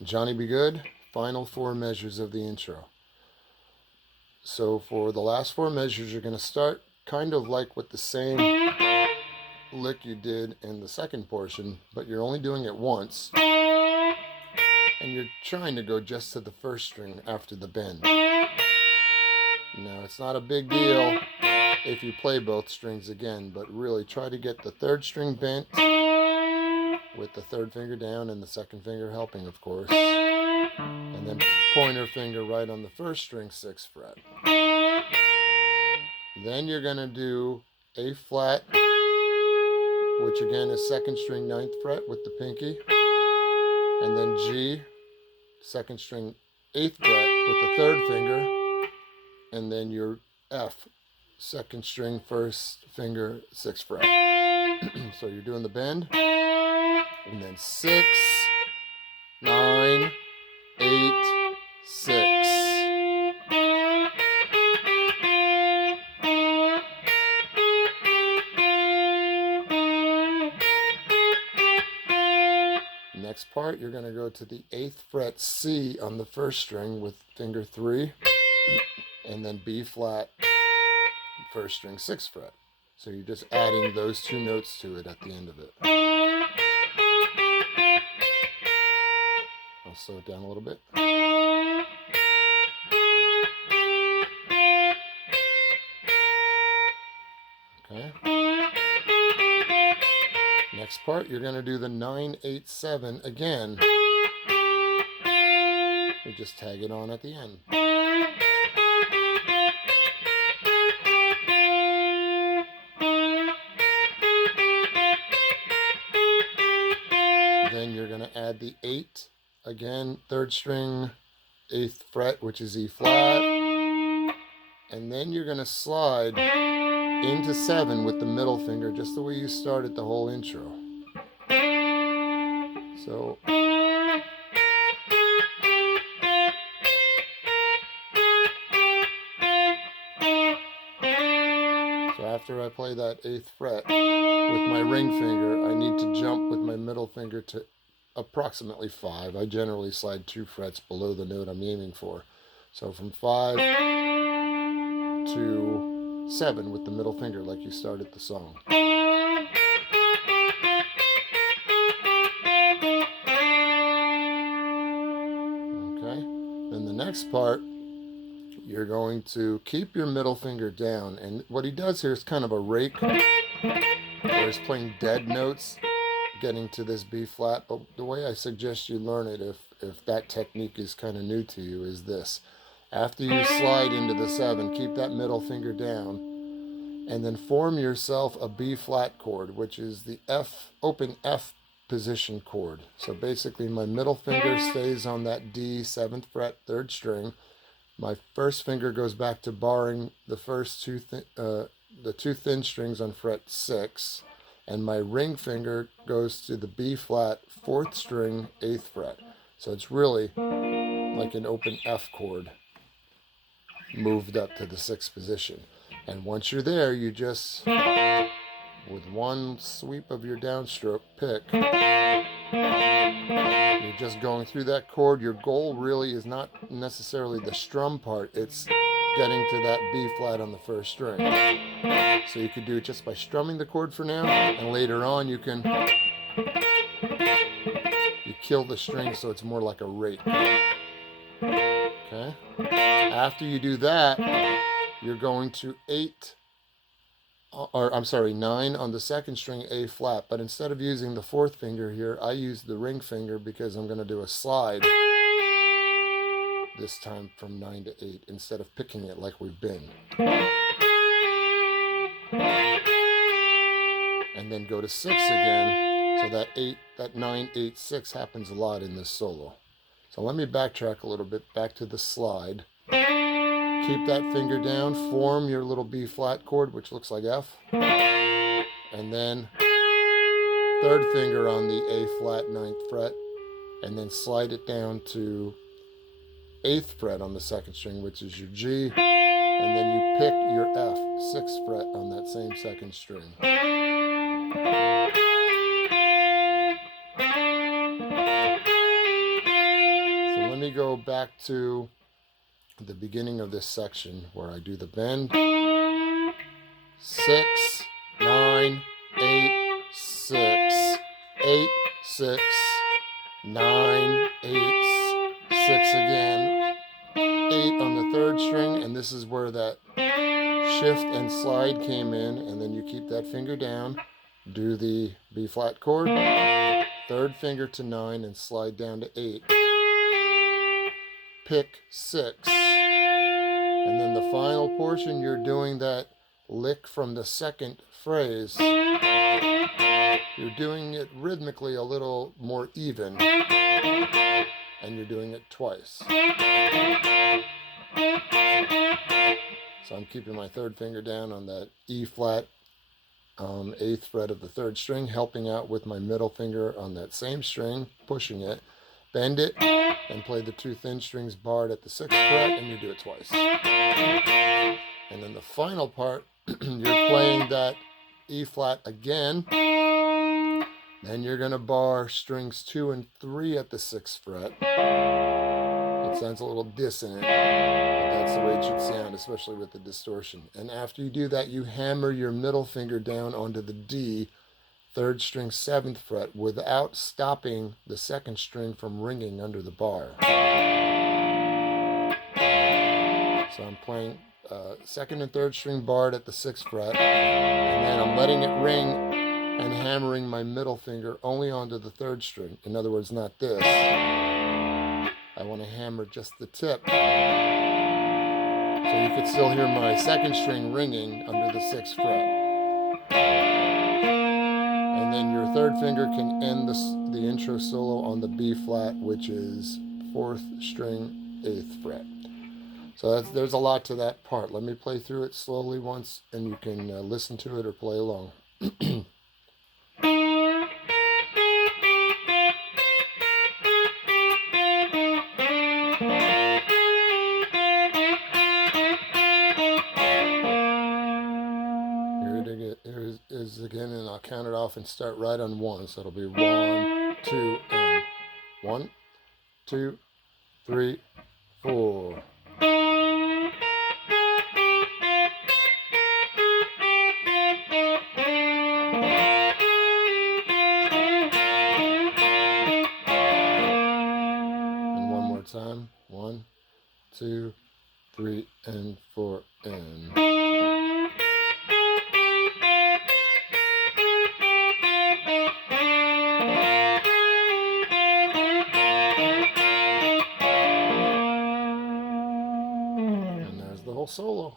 Johnny Be Good, final four measures of the intro. So for the last four measures, you're going to start kind of like with the same lick you did in the second portion, but you're only doing it once. And you're trying to go just to the first string after the bend. Now, it's not a big deal if you play both strings again, but really try to get the third string bent with the third finger down and the second finger helping, of course. And then pointer finger right on the first string, 6th fret. Then you're going to do A flat, which again is second string, 9th fret with the pinky. And then G, second string, 8th fret with the third finger. And then your F, second string, first finger, 6th fret. So you're doing the bend. And then 6, 9, 8, 6. Next part, you're going to go to the 8th fret C on the first string with finger 3, and then B flat, first string, 6th fret. So you're just adding those two notes to it at the end of it. I'll slow it down a little bit. Okay. Next part, you're going to do the 9, 8, 7 again. You just tag it on at the end. Then you're going to add the 8 again, third string, 8th fret, which is E flat. And then you're going to slide into 7 with the middle finger, just the way you started the whole intro. So after I play that 8th fret with my ring finger, I need to jump with my middle finger to approximately 5. I generally slide 2 frets below the note I'm aiming for. So from 5 to 7 with the middle finger, like you started the song. Okay, then the next part, you're going to keep your middle finger down, and what he does here is kind of a rake, where he's playing dead notes, getting to this B flat. But the way I suggest you learn it, if that technique is kind of new to you, is this. After you slide into the 7, keep that middle finger down, and then form yourself a B flat chord, which is the F, open F position chord. So basically my middle finger stays on that D, 7th fret, 3rd string. My first finger goes back to barring the first two thin strings on fret 6, and my ring finger goes to the B flat, 4th string, 8th fret. So it's really like an open F chord moved up to the 6th position. And once you're there, you just, with one sweep of your downstroke pick, you're just going through that chord. Your goal really is not necessarily the strum part, it's getting to that B flat on the first string. So you could do it just by strumming the chord for now, and later on you kill the string so it's more like a rake. Okay? After you do that, you're going to 9 on the second string, A flat. But instead of using the 4th finger here, I use the ring finger because I'm going to do a slide this time from 9 to 8 instead of picking it like we've been. And then go to 6 again. So that 9, 8, 6 happens a lot in this solo. So let me backtrack a little bit back to the slide. Keep that finger down, form your little B flat chord, which looks like F. And then 3rd finger on the A flat, 9th fret. And then slide it down to 8th fret on the 2nd string, which is your G. And then you pick your F, 6th fret on that same 2nd string. me go back to the beginning of this section where I do the bend. 6, 9, 8, 6, 8, 6, 9, 8, 6 again, 8 on the third string, and this is where that shift and slide came in, and then you keep that finger down, do the B flat chord, third finger to 9 and slide down to 8, pick 6, and then the final portion you're doing that lick from the second phrase. You're doing it rhythmically a little more even, and you're doing it twice. So I'm keeping my third finger down on that E flat 8th fret of the third string, helping out with my middle finger on that same string, pushing it, bend it, and play the 2 thin strings barred at the 6th fret, and you do it twice. And then the final part, you're playing that E flat again, then you're going to bar strings 2 and 3 at the 6th fret. It sounds a little dissonant, but that's the way it should sound, especially with the distortion. And after you do that, you hammer your middle finger down onto the D, 3rd string 7th fret, without stopping the 2nd string from ringing under the bar. So I'm playing 2nd and 3rd string barred at the 6th fret, and then I'm letting it ring and hammering my middle finger only onto the 3rd string. In other words, not this. I want to hammer just the tip. So you could still hear my 2nd string ringing under the 6th fret. And then your 3rd finger can end the intro solo on the B flat, which is 4th string 8th fret. So there's a lot to that part. Let me play through it slowly once, and you can listen to it or play along. Here it is again, and I'll count it off and start right on 1. So it'll be 1, 2, and 1, 2, 3, 4. And one more time. 1, 2, 3, and 4, and. The whole solo.